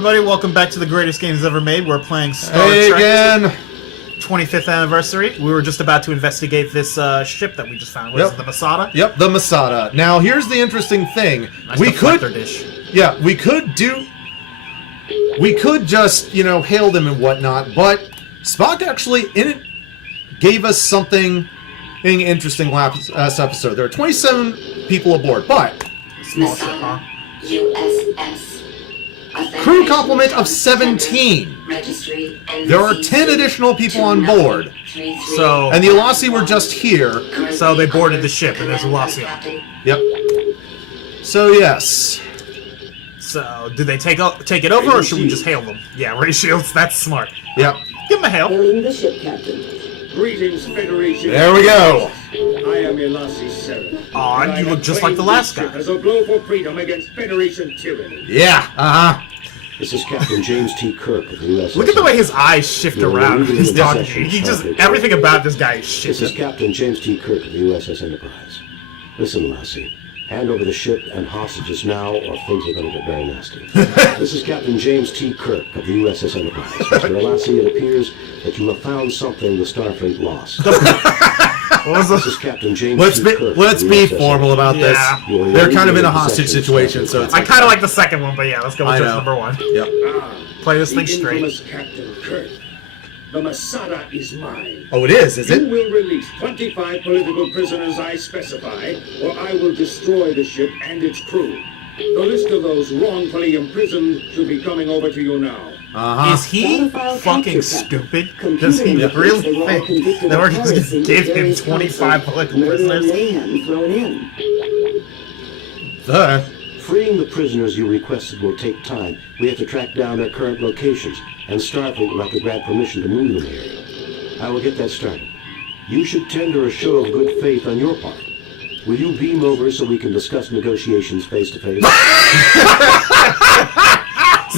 everybody. Welcome back to the greatest games ever made. We're playing Star Trek again. 25th anniversary. We were just about to investigate this ship that we just found. What is it, the Masada? Yep, the Masada. Now, here's the interesting thing. Nice we could, dish. yeah, we could just, you know, hail them and whatnot, but Spock actually gave us something interesting last episode. There are 27 people aboard, but Small ship, huh? USS. Crew complement of 17. There are 10 additional people on board. So, and the Alasi were just here. So they boarded the ship, and there's Alasi on. Yep. So yes. So do they take it over, or should we just hail them? Yeah, ray shields. That's smart. Yep. Give them a hail. Hailing the ship, Captain. Greetings, Federation. There we go. I am Ilasi Seraph. Aw, you look just like the last guy. As a blow for freedom against Federation tyranny. Yeah. This is Captain James T. Kirk of the USS. Look at the way his eyes shift around. His dog. Session He just started. everything about this guy is shit. This is Captain James T. Kirk of the USS Enterprise. Listen, Lassie. Hand over the ship and hostages now, or things are going to get very nasty. This is Captain James T. Kirk of the USS Enterprise. Mr. Lassie, it appears that you have found something the Starfleet lost. This is Captain James Let's T. be Kirk. let's of the be USS formal about this. Yeah. They're kind of in a hostage situation, so it's I kind of like the second one, but yeah, let's go with I just know. number one. Yep. Play this The thing straight. infamous Captain Kirk. The Masada is mine. Oh, it is You it? will release 25 political prisoners I specify, or I will destroy the ship and its crew. The list of those wrongfully imprisoned should be coming over to you now. Is he fucking stupid? Does he really think that we're just gonna give him 25 political prisoners? Thrown in. Freeing the prisoners you requested will take time. We have to track down their current locations, and Starfleet will have to grant permission to move them here. I will get that started. You should tender a show of good faith on your part. Will you beam over so we can discuss negotiations face to face?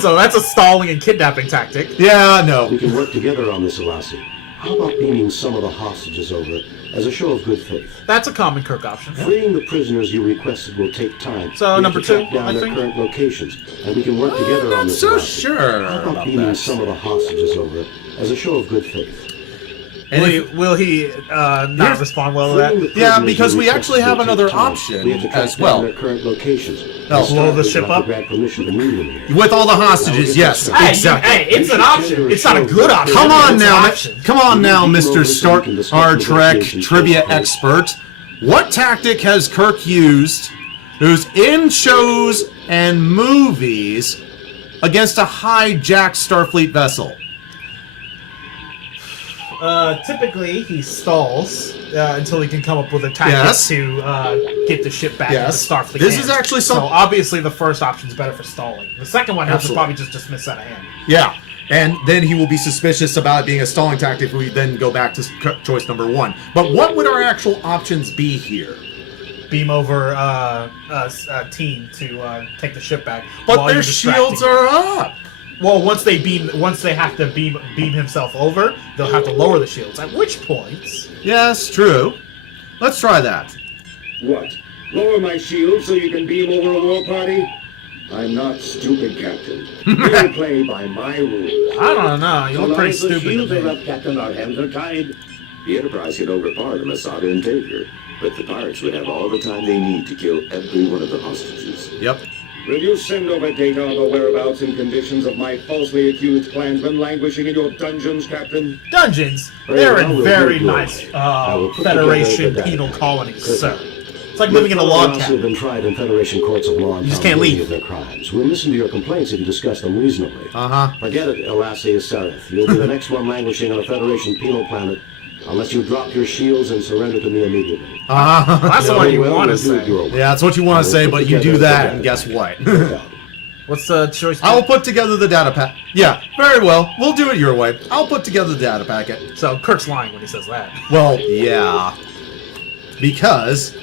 So that's a stalling and kidnapping tactic. Yeah, no. We can work together on this, Alasi. How about beaming some of the hostages over as a show of good faith? That's a common Kirk option. Freeing the prisoners you requested will take time. So, We have number to track two, down I their think? current locations, and we can work together on Not this. so Alasi. sure How about about beaming that. some of the hostages over as a show of good faith? And Will he not respond well to that? Freeing the Yeah, prisoners because you we actually requested have will take another time. option We have to track as down well. their current locations. No. And Blow the Starfleet ship will have up? to grant permission to move them here. With all the hostages, yes, Hey, exactly. hey, it's an option. It's not a good option. Come on It's an now, option. come on now, Mr. Star Trek trivia expert. What tactic has Kirk used, who's in shows and movies, against a hijacked Starfleet vessel? Typically, he stalls until he can come up with a tactic Yes. to get the ship back Yes. into Starfleet. This hands. is actually some- So obviously, the first option is better for stalling. The second one has to Absolutely. probably just dismiss out of hand. Yeah, and then he will be suspicious about it being a stalling tactic if we then go back to choice number one. But what would our actual options be here? Beam over a team to take the ship back. But while their you're shields distracting. are up. Well, once they have to beam himself over, they'll have to lower the shields. At which point, Yes, true. Let's try that. What? Lower my shield so you can beam over a war party? I'm not stupid, Captain. We'll play by my rules. I don't know. You look pretty So long as the stupid shields to are me. up, Captain, our hands are tied. The Enterprise can overpower the Masada and take her, but the pirates would have all the time they need to kill every one of the hostages. Yep. Will you send over data on the whereabouts and conditions of my falsely accused clansmen languishing in your dungeons, Captain? Dungeons. Very They're well, in we'll very do it. nice I will put Federation together the penal data. colonies, Good. sir. It's like living in a log Who have cabin. been tried in Federation courts of law and You just found can't guilty leave. of their crimes. We'll listen to your complaints if you discuss them reasonably. Forget it, Ilasi Seraph. You'll be the next one languishing on a Federation penal planet unless you drop your shields and surrender to me immediately. That's the one you Well, want to we'll do it say. your way. Yeah, that's what you want to say, but you do that, and guess what? What's the choice? I will put together the data pack. Yeah, very well. We'll do it your way. I'll put together the data packet. So Kirk's lying when he says that. Well, yeah. Because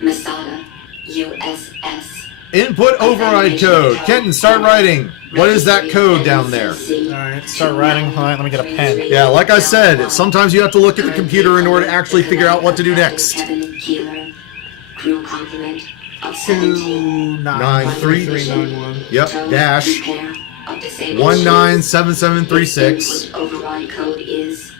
Masada. USS. input override code. Kenton, start writing. What is that code down there? Alright, start writing. Hold on, let me get a pen. Yeah, like I said, sometimes you have to look at the computer in order to actually figure out what to do next. Crew complement of 17. 29391. Yep, dash. of disabled 197736. shields. Override code is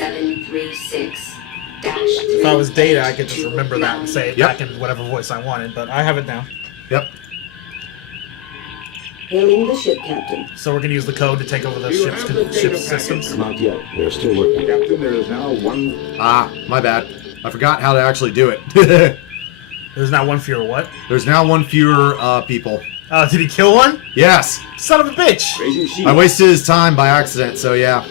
2933931-197736. If I was Data, I could just remember that and say it Yep. back in whatever voice I wanted, but I have it down. Yep. Hailing the ship, Captain. So we're going to use the code to take over the You ship's have the data systems. Not yet. They're still working. Captain, there is now one... Ah, my bad. I forgot how to actually do it. There's not one fewer what? There's now one fewer people. Oh, did he kill one? Yes. Son of a bitch! Raising shield. I wasted his time by accident, so yeah.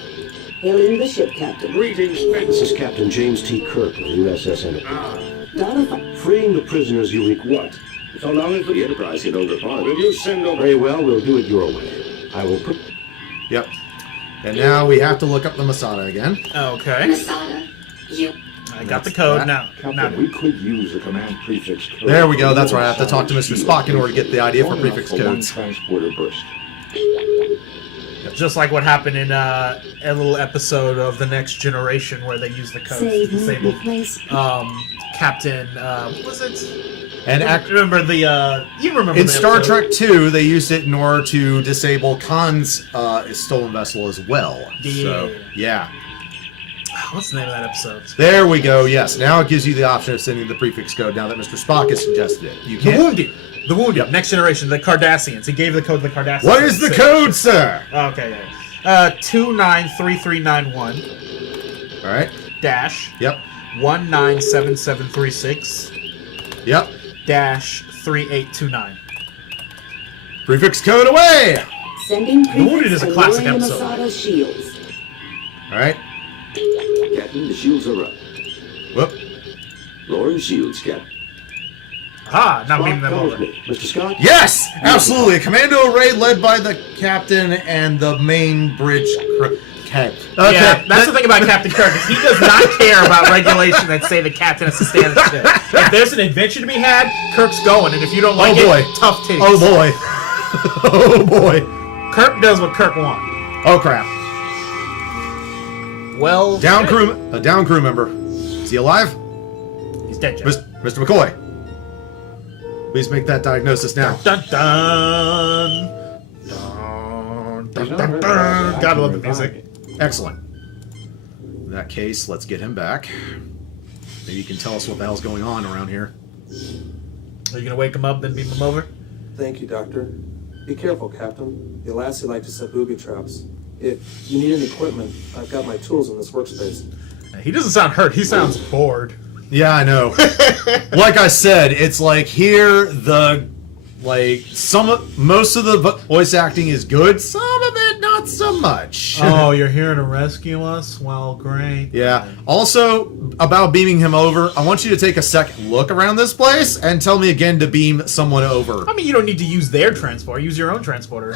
Hailing the ship, Captain. Greetings, This is Spencer. Captain James T. Kirk of the USS Enterprise. Data file. Freeing the prisoners you what? So long as The the... Enterprise hit over par. Will you send over... Very well, we'll do it your way. I will put... Yep. And now we have to look up the Masada again. Okay. Masada, you. I got the code now. Captain, we could use the command prefix code. There we go, that's right. I have to talk to Mr. Spock in order to get the idea for prefix One codes. transporter burst. Just like what happened in a little episode of The Next Generation where they used the code to Save disable replace. Captain, what was it? And I remember the, you remember in the Star episode. Trek 2, they used it in order to disable Khan's stolen vessel as well. So, yeah. What's the name of that episode? There we go, yes. Now it gives you the option of sending the prefix code now that Mr. Spock has suggested it. You The can't... Wounded. The Wounded. Next Generation. The Cardassians. He gave the code to the Cardassians. What is the code, sir? Okay, yeah. 293391 Alright. dash Yep. 197736 Yep. dash 3829. Prefix code away! Sending Wounded is a prefix and classic lowering episode. Masada's shields. Alright. Captain, the shields are up. Whoop. Lowering shields, Captain. Ah, now beam Spock, them come with over. me. Mr. Scott? Yes! Absolutely! A commando raid led by the captain and the main bridge crew. Okay. Yeah, that's the thing about Captain Kirk, is he does not care about regulation that say the captain has to stay on the ship. If there's an adventure to be had, Kirk's going, and if you don't like boy. it, tough titties. Oh boy. Oh boy. Kirk does what Kirk wants. Oh crap. Well, Down shit. crew, a down crew member. Is he alive? He's dead, Jeff. Mr. McCoy. Please make that diagnosis now. Dun dun. Dun dun dun dun. Gotta love the music. Excellent. In that case, let's get him back. Maybe you can tell us what the hell's going on around here. Are you gonna wake him up, then beam him over? Thank you, Doctor. Be careful, Captain. The Elassie like to set booby traps. If you need any equipment, I've got my tools in this workspace. He doesn't sound hurt. He sounds bored. Yeah, I know. Like I said, it's like here most of the voice acting is good, some of it not so much. Oh, you're here to rescue us? Well, great. Yeah. Also, about beaming him over, I want you to take a second look around this place and tell me again to beam someone over. I mean, you don't need to use their transporter. Use your own transporter.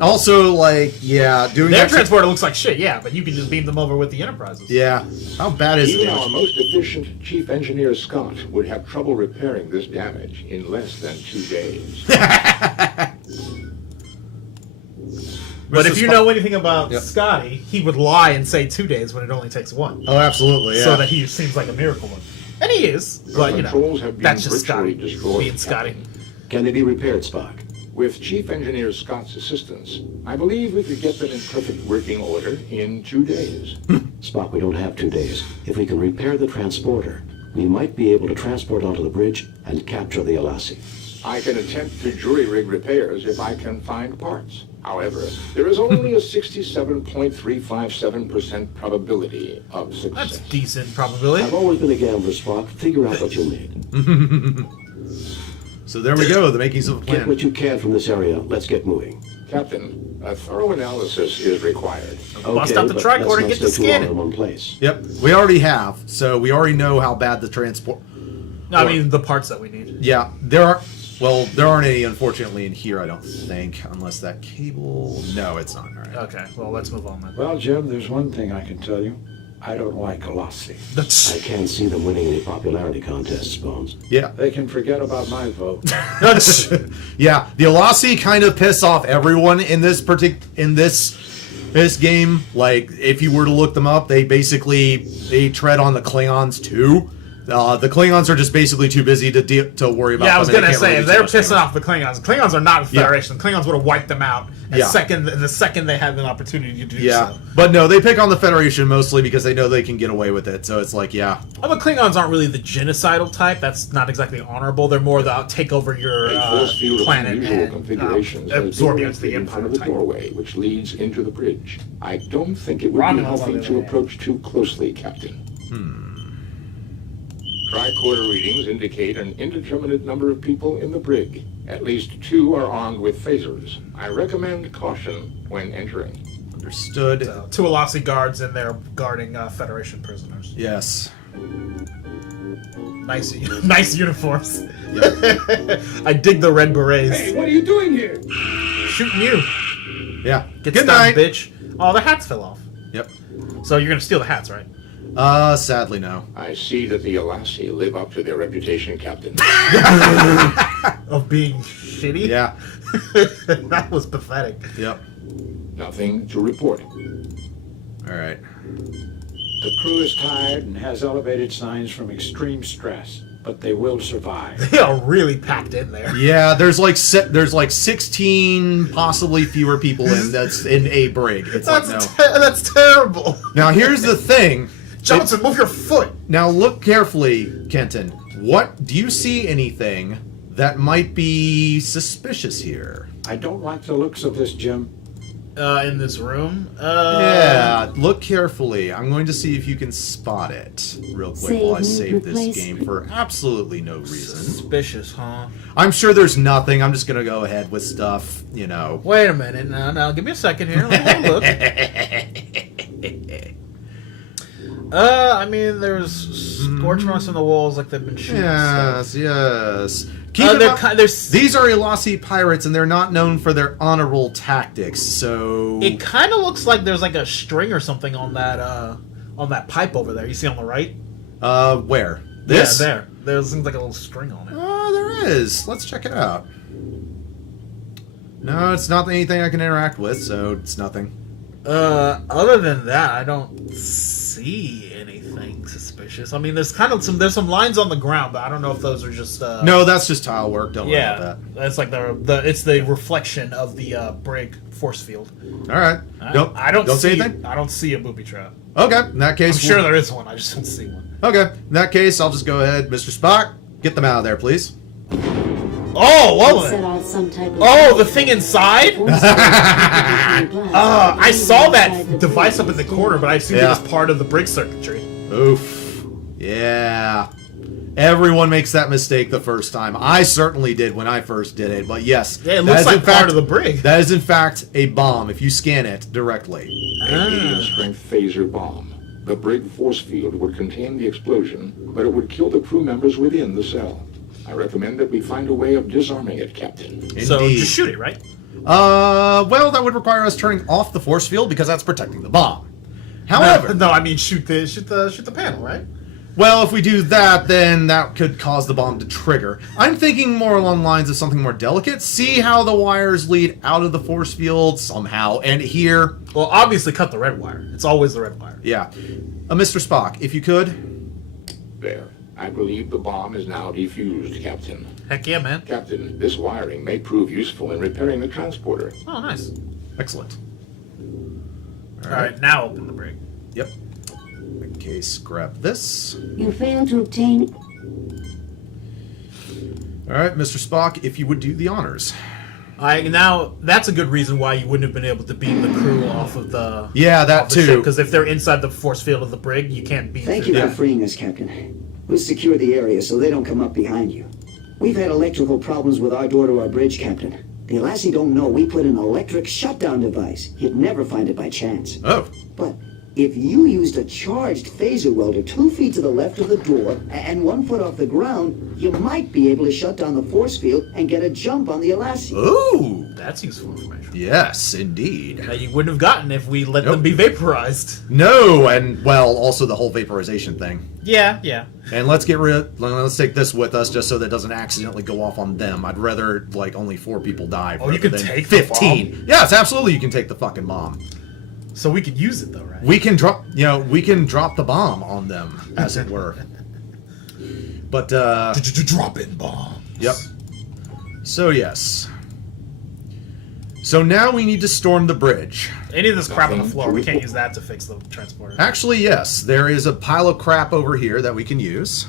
Also, like, yeah, doing Their extra- transporter looks like shit, yeah, but you can just beam them over with the Enterprises. Yeah. How bad is Even it? our most efficient Chief Engineer Scott would have trouble repairing this damage in less than 2 days. But if Mr. you Spock- know anything about Yep. Scotty, he would lie and say 2 days when it only takes one. Oh, absolutely, yeah. So that he seems like a miracle one. And he is, but you know, controls have been that's just virtually Scotty destroyed, being Scotty. Can they be repaired, Spock? With Chief Engineer Scott's assistance, I believe we could get them in perfect working order in 2 days. Spock, we don't have 2 days. If we can repair the transporter, we might be able to transport onto the bridge and capture the Elassie. I can attempt to jury-rig repairs if I can find parts. However, there is only a 67.357% probability of That's success. decent probability. I've always been a gambler, Spock. Figure out what you'll need. So there we go, the makings of a Get plan. what you can from this area. Let's get moving. Captain, a thorough analysis is required. Bust out the but tricorder let's and not get to stay too long scanning. in one place. Yep, we already have, so we already know how bad the transport... No, I mean the parts that we need. Yeah, there aren't any, unfortunately, in here, I don't think, unless that cable... No, it's not, alright. Okay, well let's move on then. Well, Jim, there's one thing I can tell you. I don't like Elassie. That's I can't see them winning any popularity contests, Bones. Yeah. They can forget about my vote. Yeah, the Elassie kind of piss off everyone in this this game. Like, if you were to look them up, they tread on the Klingons too. The Klingons are just basically too busy to worry about. Yeah, I was them, and gonna they can't say, really if do they're much pissing damage. off the Klingons are not the Federation. The Klingons would have wiped them out the second they had an opportunity to do so. But no, they pick on the Federation mostly because they know they can get away with it. So it's like, Well, the Klingons aren't really the genocidal type. That's not exactly honorable. They're more the take over your A force field of planet unusual and configurations has absorb been you into the in front Empire of the type. doorway, which leads into the bridge. I don't think it would be Romulans, on healthy the to other approach too closely, Captain. Tricorder readings indicate an indeterminate number of people in the brig. At least 2 are armed with phasers. I recommend caution when entering. understood. 2 Alasi guards in there guarding Federation prisoners. Yes. Nice, nice uniforms. I dig the red berets. Hey, what are you doing here? Shooting you. Yeah. Get Good stunned, night, bitch. Oh, their hats fell off. Yep. So you're gonna steal the hats, right? Sadly no. I see that the Alasi live up to their reputation, Captain. Of being shitty? Yeah. That was pathetic. Yep. Nothing to report. All right. The crew is tired and has elevated signs from extreme stress, but they will survive. They are really packed in there. Yeah, there's like 16, possibly fewer people that's in a brig. It's like no. That's terrible. Now here's the thing. Johnson, move your foot. Now look carefully, Kynton. What do you see anything that might be suspicious here? I don't like the looks of this, Jim. In this room? Yeah, look carefully. I'm going to see if you can spot it real quick while I save this replace. game for absolutely no reason. Suspicious, huh? I'm sure there's nothing. I'm just going to go ahead with stuff, you know. Wait a minute. Now, give me a second here. Let me look. I mean, there's scorch marks on the walls like they've been shooting stuff. Yes. Keep in mind, there's these are Elasi pirates, and they're not known for their honorable tactics. So It kind of looks like there's like a string or something on that pipe over there. You see on the right? where? This? Yeah, there. There seems like a little string on it. Oh, there is. Let's check it out. No, it's not anything I can interact with, so it's nothing. Other than that, I don't see anything suspicious. I mean, there's some lines on the ground, but I don't know if those are just No, that's just tile work. Don't worry yeah, about that. that's like it's the reflection of the brig force field. All right. I don't say see anything. I don't see a booby trap. Okay. In that case, I'm sure there is one. I just don't see one. Okay. In that case, I'll just go ahead, Mr. Spock. Get them out of there, please. Oh, what Set off some type of Oh, the thing inside? I I saw that device up in the corner, but I assumed Yeah. it was part of the brig circuitry. Oof. Yeah. Everyone makes that mistake the first time. I certainly did when I first did it, but yes. Yeah, it that looks is like in fact, part of the brig. That is in fact a bomb if you scan it directly. A medium-strength phaser bomb. The brig force field would contain the explosion, but it would kill the crew members within the cell. I recommend that we find a way of disarming it, Captain. Indeed. So just shoot it, right? Well, that would require us turning off the force field because that's protecting the bomb. However, No, I mean shoot the panel, right? well, if we do that, then that could cause the bomb to trigger. I'm thinking more along the lines of something more delicate. See how the wires lead out of the force field somehow, and here, Well, obviously cut the red wire. It's always the red wire. yeah. Mr. Spock, if you could. There. I believe the bomb is now defused, Captain. Heck yeah, man. Captain, this wiring may prove useful in repairing the transporter. Oh, nice. Excellent. All right, now open the brig. Yep. In case, grab this. You failed to obtain. All right, Mr. Spock, if you would do the honors. Now that's a good reason why you wouldn't have been able to beam the crew off of the that too. Because if they're inside the force field of the brig, you can't beam. Thank through you that. for freeing us, Captain. We'll secure the area so they don't come up behind you. We've had electrical problems with our door to our bridge, Captain. The Alassi don't know we put an electric shutdown device. You'd never find it by chance. Oh. But if you used a charged phaser welder 2 feet to the left of the door and 1 foot off the ground, you might be able to shut down the force field and get a jump on the Alassi. Ooh. That's useful information. Yes, indeed. That you wouldn't have gotten if we let them Nope. be vaporized. No, and well, also the whole vaporization thing. Yeah. And let's take this with us just so that it doesn't accidentally go off on them. I'd rather like only 4 people die. Oh, you rather can than take the 15. bomb? Yes, absolutely. You can take the fucking bomb. So we could use it though, right? We can drop the bomb on them, as it were. But, Drop-in bomb. Yep. So, yes. So now we need to storm the bridge. Any of this crap on the floor, we can't use that to fix the transporter. Actually, yes. There is a pile of crap over here that we can use.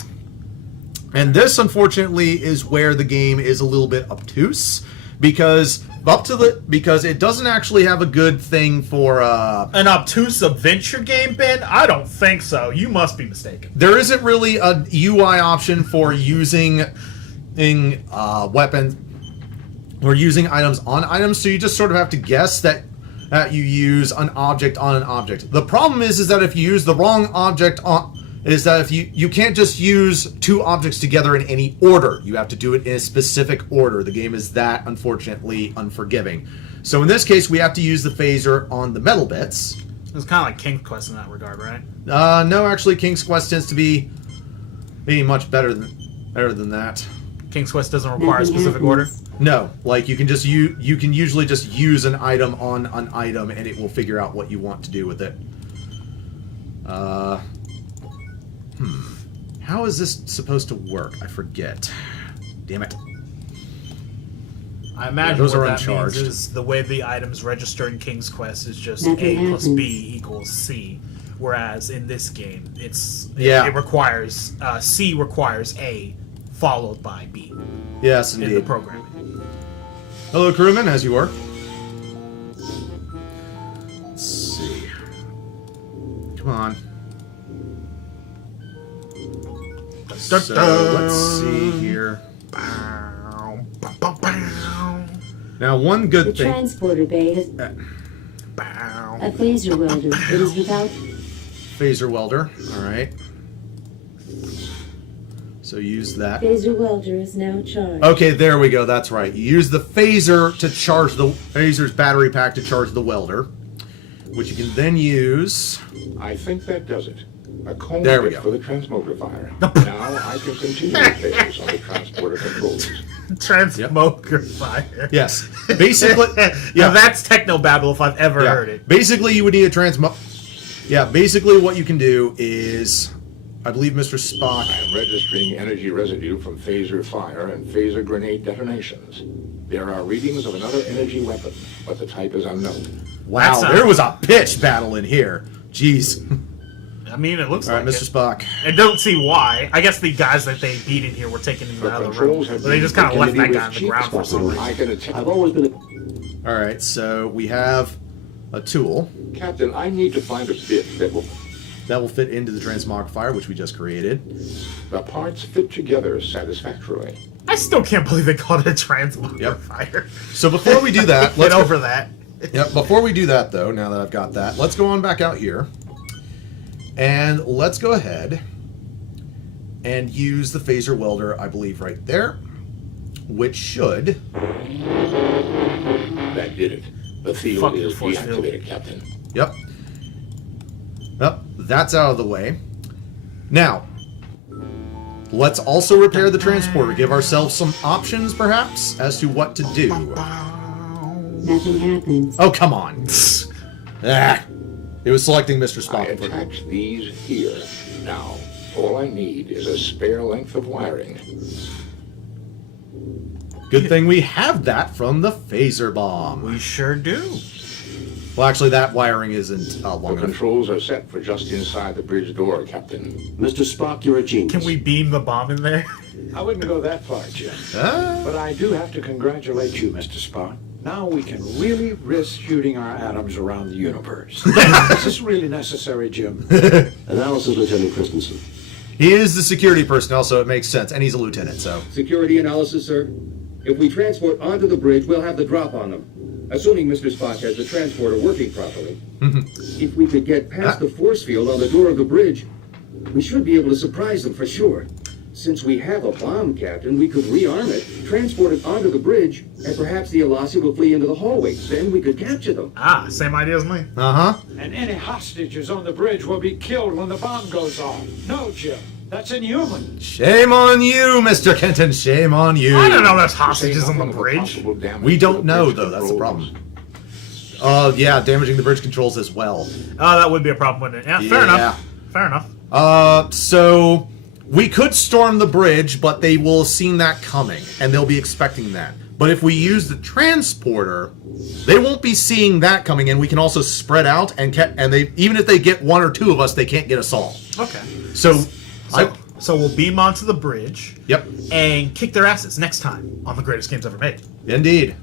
And this, unfortunately, is where the game is a little bit obtuse. Because it doesn't actually have a good thing for an obtuse adventure game, Ben? I don't think so. You must be mistaken. There isn't really a UI option for using weapons or using items on items, so you just sort of have to guess that you use an object on an object. The problem is that if you use the wrong object on, is that if you can't just use two objects together in any order. You have to do it in a specific order. The game is that, unfortunately, unforgiving. So in this case, we have to use the phaser on the metal bits. It's kind of like King's Quest in that regard, right? No, actually, King's Quest tends to be much better than that. King's Quest doesn't require a specific order? No, like you can usually just use an item on an item, and it will figure out what you want to do with it. How is this supposed to work? I forget. Damn it. I imagine those what are that uncharged. means is the way the items register in King's Quest is just Nothing A plus happens. B equals C. Whereas in this game, it requires C requires A followed by B Yes, in the indeed. programming. Hello, crewman, as you were. Let's see. Come on. So, let's see here. Now, one The good thing... transporter bay has a phaser welder. It is without. Phaser welder, alright. So use that. Phaser welder is now charged. Okay, there we go, that's right. You use the phaser to charge the... Phaser's battery pack to charge the welder, which you can then use... I think that does it. A comb There we bit go. for the transmotor fire. Now I can continue the phase on the transporter controls. Transmoker fire. Yes. Basically... Yeah, that's technobabble if I've ever heard it. Basically, you would need a Yeah, basically what you can do is... I believe Mr. Spock... I'm registering energy residue from phaser fire and phaser grenade detonations. There are readings of another energy weapon, but the type is unknown. Wow, there was a pitch battle in here. Jeez. I mean, it looks All right, like Mr. it. Spock. I don't see why. I guess the guys that they beat in here were taken into the other room. But they just kind of left that guy on the ground for some reason. I've always been All right, so we have a tool Captain, I need to find a bit that will... fit into the transmogrifier, which we just created. The parts fit together satisfactorily. I still can't believe they called it a transmoker fire. So before we do that, Get over that. Yep. Before we do that, though, now that I've got that, let's go on back out here, and let's go ahead and use the phaser welder, I believe, right there, which should. That did it. The field Fuck your is force field. deactivated, Captain. Yep. Yep. That's out of the way. Now, let's also repair the transporter. Give ourselves some options, perhaps, as to what to do. Nothing happens. Oh, come on. Ah. It was selecting Mr. I Spock. attach these here. Now, all I need is a spare length of wiring. Good thing we have that from the phaser bomb. We sure do. Well, actually, that wiring isn't long The enough. controls are set for just inside the bridge door, Captain. Mr. Spock, you're a genius. Can we beam the bomb in there? I wouldn't go that far, Jim. But I do have to congratulate you, Mr. Spock. Now we can really risk shooting our atoms around the universe. Is this really necessary, Jim? Analysis, Lieutenant Christensen. He is the security personnel, so it makes sense, and he's a lieutenant, so. Security analysis, sir. If we transport onto the bridge, we'll have the drop on them. Assuming Mr. Spock has the transporter working properly. If we could get past the force field on the door of the bridge, we should be able to surprise them for sure. Since we have a bomb, Captain, we could rearm it, transport it onto the bridge, and perhaps the Alasi will flee into the hallway. Then we could capture them. Ah, same idea as me. Uh-huh. And any hostages on the bridge will be killed when the bomb goes off. No, Jim. That's inhuman. Shame on you, Mr. Kynton. Shame on you. I don't know there's hostages on the bridge. We don't know, though. That's the problem. Yeah, damaging the bridge controls as well. Oh, that would be a problem, wouldn't it? Yeah, fair enough. Fair enough. So We could storm the bridge, but they will have seen that coming, and they'll be expecting that. But if we use the transporter, they won't be seeing that coming, and we can also spread out, and they even if they get one or two of us, they can't get us all. Okay. So we'll beam onto the bridge. Yep. And kick their asses next time on the Greatest Games Ever Made. Indeed.